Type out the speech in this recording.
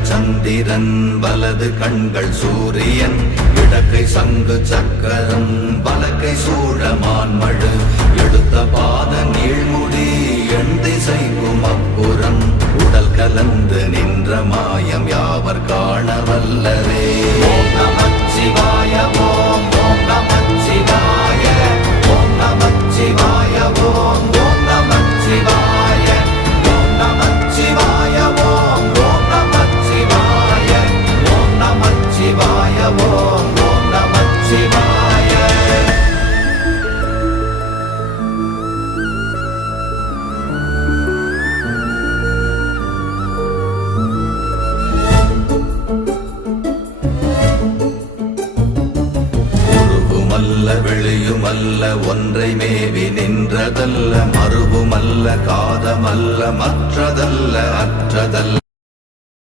இடங்கள் சந்திரன் வலது கண்கள் சூரியன் இடக்கை சங்கு சக்கரம் வலக்கை சூழமான்மழு எடுத்த பாத நீழ்முடி எண் திசைக்கும் அப்புறம் உடல் கலந்து நின்ற மாயம் யாவர் காண வல்லரே. ஓம் நமச்சிவாய ஓம் ஓம் நமச்சிவாய ஓம் நமச்சிவாய ஓம் ஓம் நமச்சிவாய ஓம் நமச்சிவாய ஓம் ஓம் நமச்சிவாய ஓம் நமச்சிவாய ஓம் ஓம் நமச்சிவாய. வெளியுமல்ல ஒன்றை மேவி நின்றதல்ல மறுவுமல்ல காதமல்ல மற்றதல்ல அற்றதல்ல